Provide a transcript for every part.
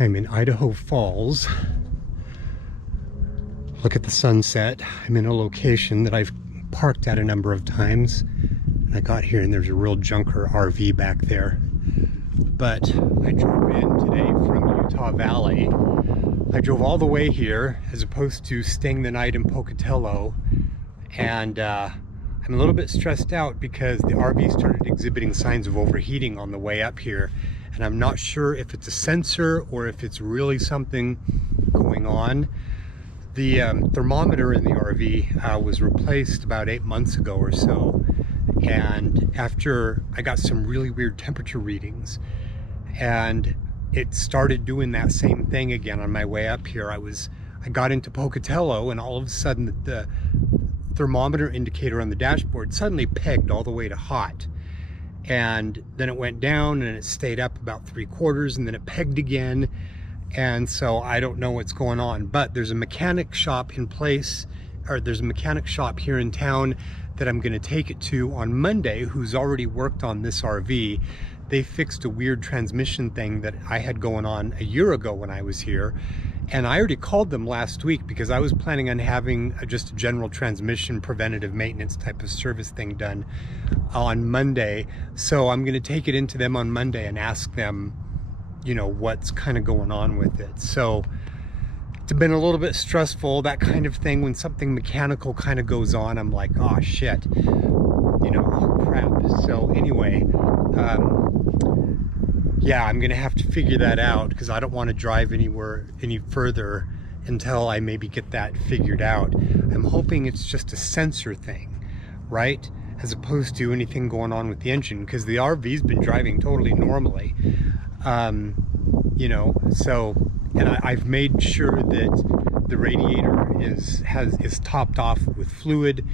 I'm in Idaho Falls. Look at the sunset. I'm in a location that I've parked at a number of times. And I got here and there's a real junker RV back there. But I drove in today from Utah Valley. I drove all the way here as opposed to staying the night in Pocatello. And I'm a little bit stressed out because the RV started exhibiting signs of overheating on the way up here. And I'm not sure if it's a sensor or if it's really something going on. The thermometer in the RV was replaced about 8 months ago or so. And after I got some really weird temperature readings, and it started doing that same thing again on my way up here. I got into Pocatello, and all of a sudden the thermometer indicator on the dashboard suddenly pegged all the way to hot. And then it went down and it stayed up about 3/4, and then it pegged again. And so I don't know what's going on, but there's a mechanic shop in place, or there's a mechanic shop here in town that I'm going to take it to on Monday, who's already worked on this RV. They fixed a weird transmission thing that I had going on a year ago when I was here. And I already called them last week because I was planning on having just a general transmission preventative maintenance type of service thing done on Monday. So I'm going to take it into them on Monday and ask them, you know, what's kind of going on with it. So it's been a little bit stressful, that kind of thing. When something mechanical kind of goes on, I'm like, oh shit, you know, oh crap. So anyway, yeah, I'm gonna have to figure that out because I don't want to drive anywhere any further until I maybe get that figured out. I'm hoping it's just a sensor thing, right? As opposed to anything going on with the engine, because the RV's been driving totally normally. You know, so, and I've made sure that the radiator is topped off with fluid.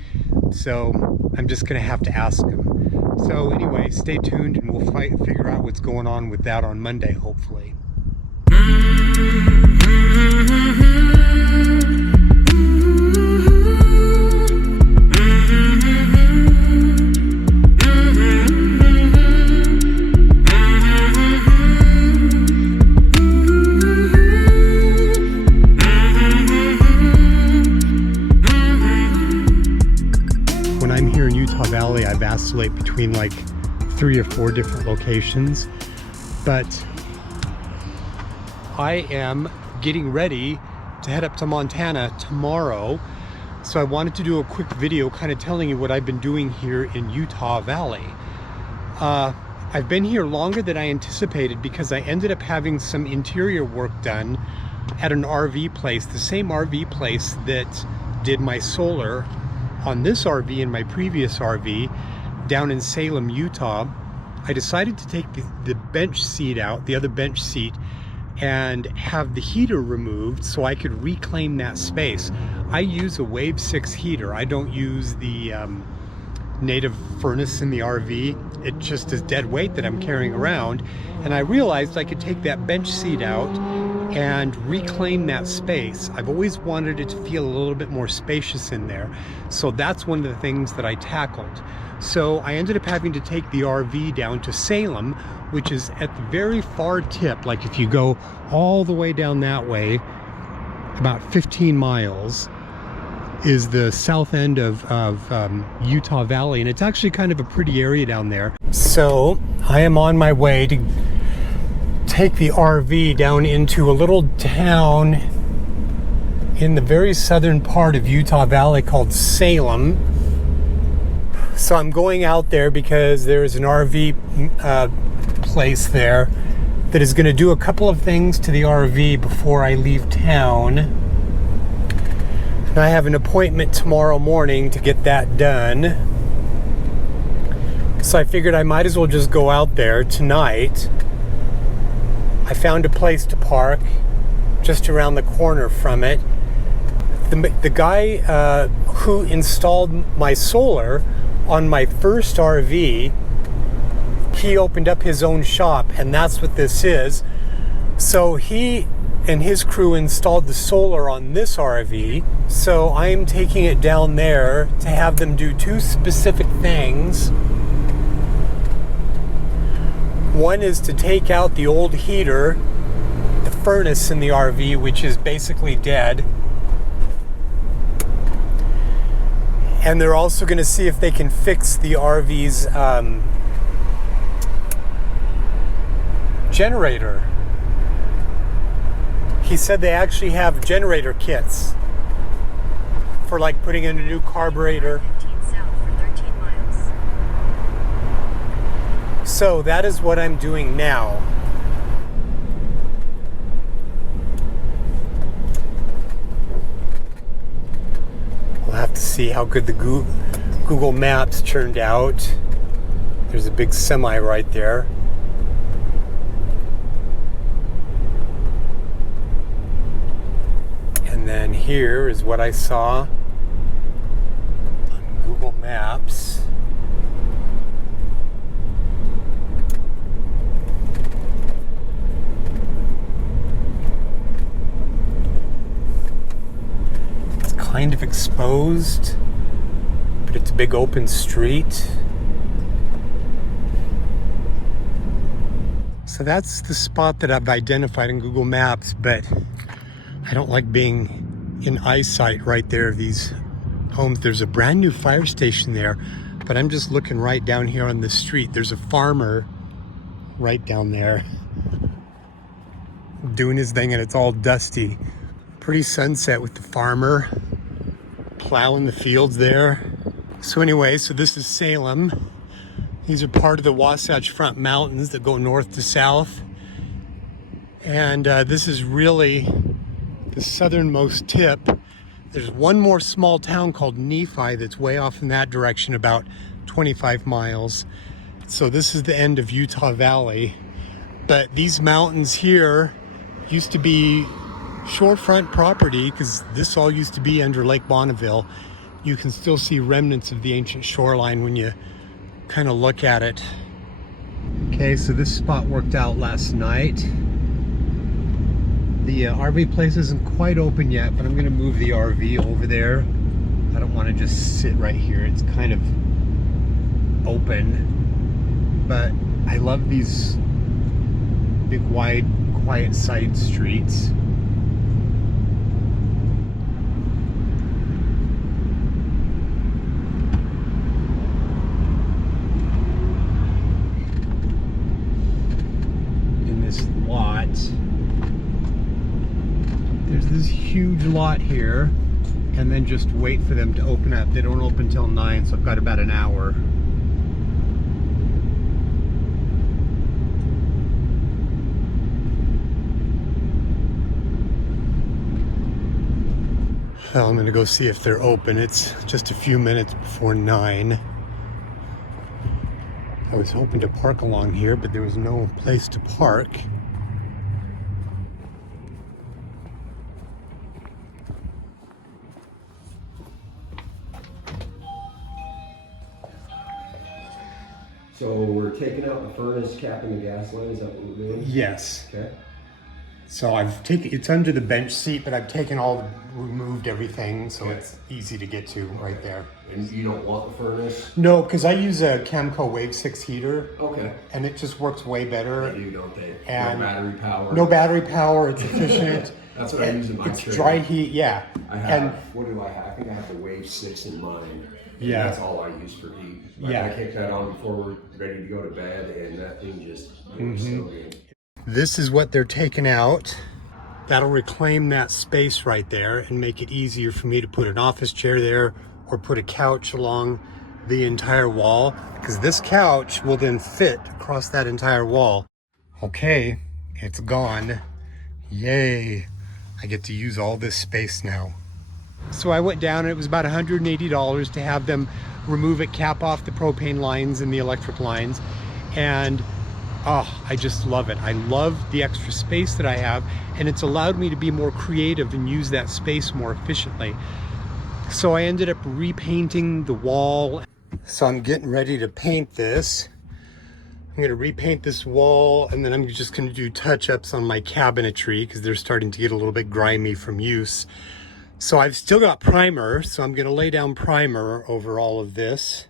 So I'm just gonna have to ask him. So anyway, stay tuned and we'll figure out what's going on with that on Monday, hopefully. When I'm here in Utah Valley, I vacillate between like 3 or 4 different locations, but I am getting ready to head up to Montana tomorrow. So I wanted to do a quick video kind of telling you what I've been doing here in Utah Valley. I've been here longer than I anticipated because I ended up having some interior work done at an RV place, the same RV place that did my solar on this RV and my previous RV down in Salem, Utah. I decided to take the bench seat out, the other bench seat, and have the heater removed so I could reclaim that space. I use a Wave 6 heater. I don't use the native furnace in the RV. It just is dead weight that I'm carrying around. And I realized I could take that bench seat out and reclaim that space. I've always wanted it to feel a little bit more spacious in there. So that's one of the things that I tackled. So I ended up having to take the RV down to Salem, which is at the very far tip. Like if you go all the way down that way, about 15 miles, is the south end of Utah Valley. And it's actually kind of a pretty area down there. So I am on my way to take the RV down into a little town in the very southern part of Utah Valley called Salem. So I'm going out there because there's an RV place there that is going to do a couple of things to the RV before I leave town. And I have an appointment tomorrow morning to get that done. So I figured I might as well just go out there tonight. I found a place to park just around the corner from it. The guy who installed my solar on my first RV, he opened up his own shop, and that's what this is. So he and his crew installed the solar on this RV. So I'm taking it down there to have them do 2 specific things. One is to take out the old heater, the furnace in the RV, which is basically dead. And they're also going to see if they can fix the RV's generator. He said they actually have generator kits for like putting in a new carburetor. 15 south for 13 miles. So that is what I'm doing now. We'll have to see how good the Google Maps turned out. There's a big semi right there. And then here is what I saw on Google Maps. It's kind of exposed, but it's a big open street. So that's the spot that I've identified in Google Maps, but I don't like being in eyesight right there of these homes. There's a brand new fire station there, but I'm just looking right down here on the street. There's a farmer right down there doing his thing, and it's all dusty. Pretty sunset with the farmer plowing the fields there. So anyway, so this is Salem. These are part of the Wasatch Front Mountains that go north to south. And this is really the southernmost tip. There's one more small town called Nephi that's way off in that direction, about 25 miles. So this is the end of Utah Valley. But these mountains here used to be shorefront property because this all used to be under Lake Bonneville. You can still see remnants of the ancient shoreline when you kind of look at it. Okay, so this spot worked out last night. The RV place isn't quite open yet, but I'm going to move the RV over there. I don't want to just sit right here. It's kind of open, but I love these big, wide, quiet side streets. In this lot, there's this huge lot here, and then just wait for them to open up. They don't open till 9, so I've got about an hour. Well, I'm gonna go see if they're open. It's just a few minutes before 9. I was hoping to park along here, but there was no place to park. So we're taking out the furnace, capping the gas line, is that what we're doing? Yes. Okay. So I've taken, it's under the bench seat, but I've removed everything, so it's easy to get to right there. And you don't want the furnace? No, because I use a Camco Wave 6 heater. Okay. And it just works way better. They do, don't they? And no battery power? No battery power, it's efficient. That's what I use in my It's trailer. dry heat, yeah. I have, what do I have? I think I have the Wave 6 in mine. Yeah. That's all I use for heat. Yeah. I kick that on before we're ready to go to bed, and that thing just works so good. This is what they're taking out. That'll reclaim that space right there and make it easier for me to put an office chair there or put a couch along the entire wall, because this couch will then fit across that entire wall. Okay, it's gone. Yay. I get to use all this space now. So I went down and it was about $180 to have them remove it, cap off the propane lines and the electric lines. And I just love it. I love the extra space that I have, and it's allowed me to be more creative and use that space more efficiently. So I ended up repainting the wall. So I'm getting ready to paint this. I'm going to repaint this wall, and then I'm just going to do touch-ups on my cabinetry because they're starting to get a little bit grimy from use. So I've still got primer, so I'm going to lay down primer over all of this.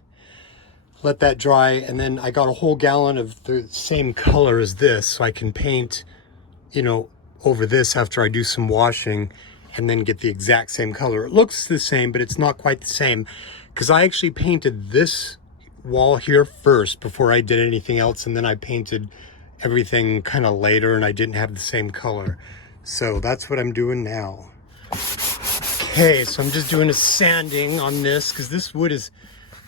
Let that dry, and then I got a whole gallon of the same color as this, so I can paint, you know, over this after I do some washing and then get the exact same color. It looks the same, but it's not quite the same because I actually painted this wall here first before I did anything else, and then I painted everything kind of later and I didn't have the same color. So that's what I'm doing now. Okay, so I'm just doing a sanding on this because this wood is,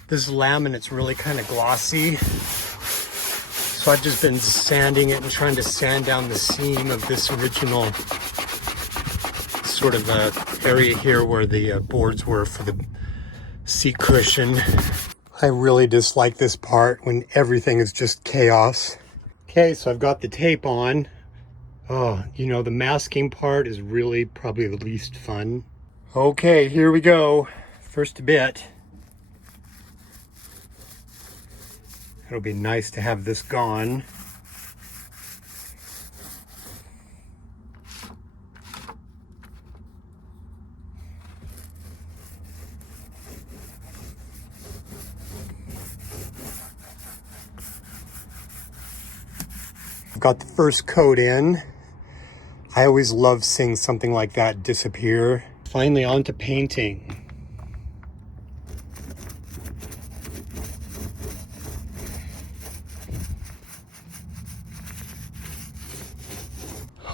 this laminate's really kind of glossy. So I've just been sanding it and trying to sand down the seam of this original sort of area here where the boards were for the seat cushion. I really dislike this part when everything is just chaos. Okay, so I've got the tape on. Oh, you know, the masking part is really probably the least fun. Okay, here we go. First bit. It'll be nice to have this gone. I've got the first coat in. I always love seeing something like that disappear. Finally on to painting.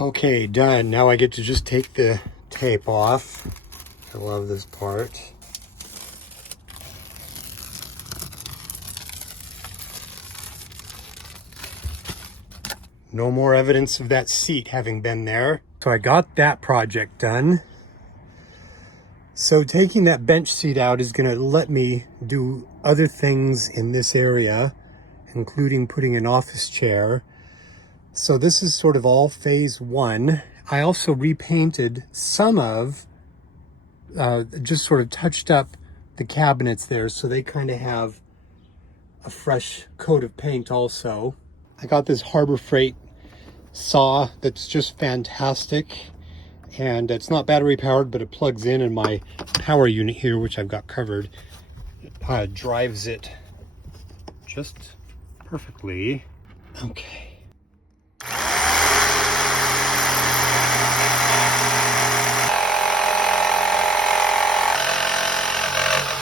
Okay, done. Now I get to just take the tape off. I love this part. No more evidence of that seat having been there. So I got that project done. So taking that bench seat out is going to let me do other things in this area, including putting an office chair. So this is sort of all phase one. I also repainted some of, just sort of touched up the cabinets there so they kind of have a fresh coat of paint also. I got this Harbor Freight saw that's just fantastic, and it's not battery powered, but it plugs in my power unit here, which I've got covered, drives it just perfectly. Okay.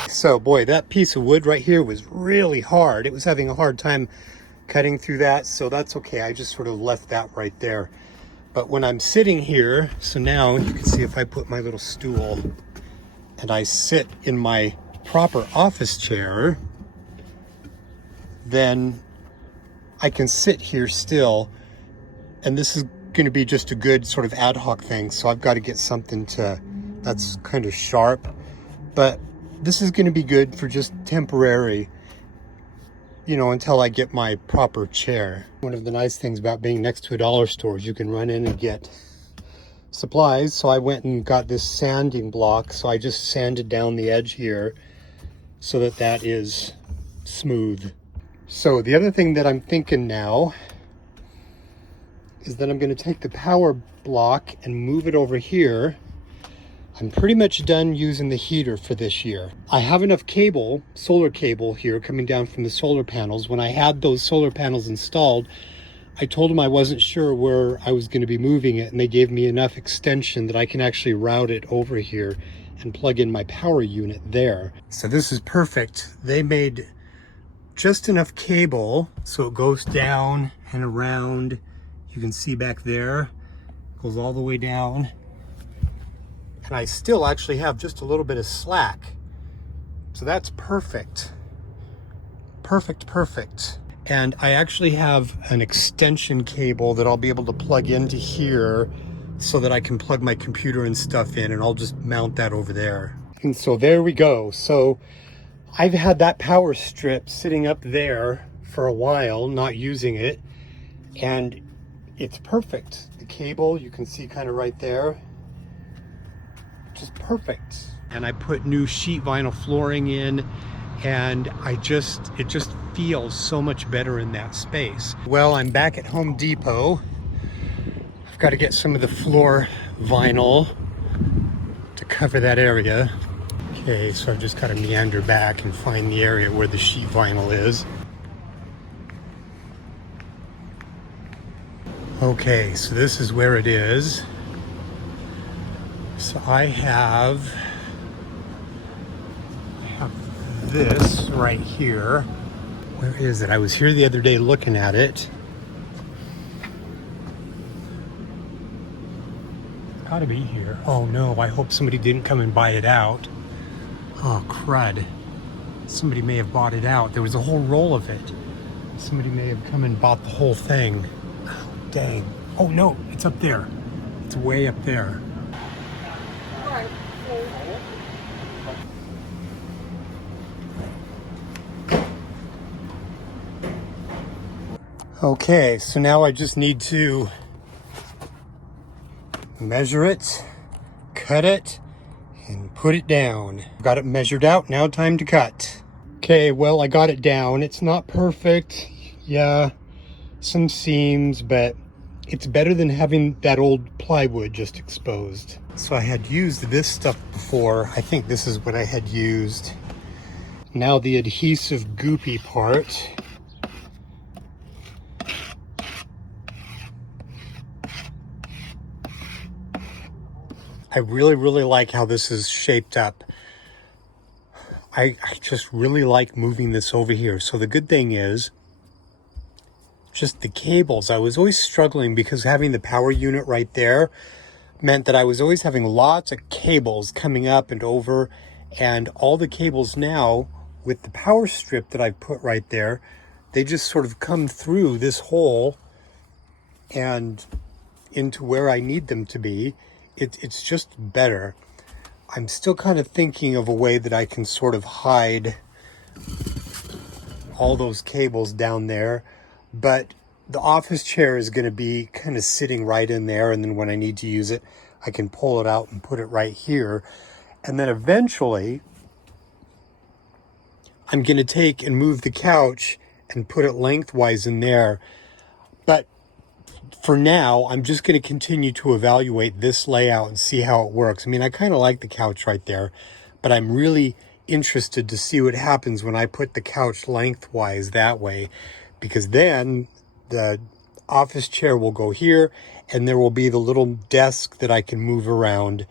So boy, that piece of wood right here was really hard. It was having a hard time cutting through that, so that's okay. I just sort of left that right there. But when I'm sitting here, so now you can see if I put my little stool and I sit in my proper office chair, then I can sit here still, and this is going to be just a good sort of ad hoc thing. So I've got to get something that's kind of sharp, but this is going to be good for just temporary, you know, until I get my proper chair. One of the nice things about being next to a dollar store is you can run in and get supplies. So I went and got this sanding block. So I just sanded down the edge here so that that is smooth. So the other thing that I'm thinking now is that I'm going to take the power block and move it over here. I'm pretty much done using the heater for this year. I have enough cable, solar cable here coming down from the solar panels. When I had those solar panels installed, I told them I wasn't sure where I was going to be moving it, and they gave me enough extension that I can actually route it over here and plug in my power unit there. So this is perfect. They made just enough cable so it goes down and around. You can see back there, it goes all the way down. And I still actually have just a little bit of slack. So that's perfect. Perfect, perfect. And I actually have an extension cable that I'll be able to plug into here so that I can plug my computer and stuff in, and I'll just mount that over there. And so there we go. So I've had that power strip sitting up there for a while, not using it, and it's perfect. The cable, you can see kind of right there, just perfect. And I put new sheet vinyl flooring in, and it just feels so much better in that space. Well, I'm back at Home Depot. I've got to get some of the floor vinyl to cover that area. Okay, so I've just got to meander back and find the area where the sheet vinyl is. Okay, so this is where it is. So I have this right here. Where is it? I was here the other day looking at it. It's gotta be here. Oh no, I hope somebody didn't come and buy it out. Oh crud. Somebody may have bought it out. There was a whole roll of it. Somebody may have come and bought the whole thing. Oh, dang. Oh no, it's up there. It's way up there. Okay, so now I just need to measure it, cut it, and put it down. Got it measured out, now time to cut. Okay, well, I got it down. It's not perfect. Yeah, some seams, but it's better than having that old plywood just exposed. So I had used this stuff before. I think this is what I had used. Now the adhesive goopy part. I really like how this is shaped up. I just really like moving this over here. So the good thing is, just the cables. I was always struggling because having the power unit right there meant that I was always having lots of cables coming up and over, and all the cables now with the power strip that I've put right there, they just sort of come through this hole and into where I need them to be. It's just better. I'm still kind of thinking of a way that I can sort of hide all those cables down there, but the office chair is going to be kind of sitting right in there, and then when I need to use it, I can pull it out and put it right here. And then eventually I'm going to take and move the couch and put it lengthwise in there. But for now, I'm just going to continue to evaluate this layout and see how it works. I mean, I kind of like the couch right there, but I'm really interested to see what happens when I put the couch lengthwise that way, because then the office chair will go here and there will be the little desk that I can move around.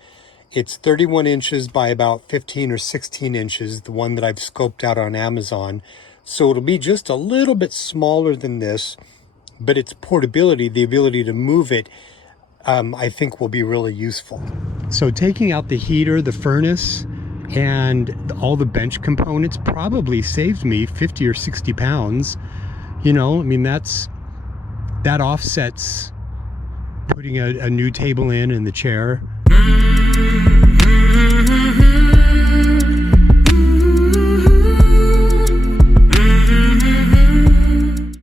It's 31 inches by about 15 or 16 inches, the one that I've scoped out on Amazon. So it'll be just a little bit smaller than this, but its portability, the ability to move it, I think will be really useful. So taking out the heater, the furnace, and all the bench components probably saved me 50 or 60 pounds. You know, I mean, that offsets putting a new table in and the chair.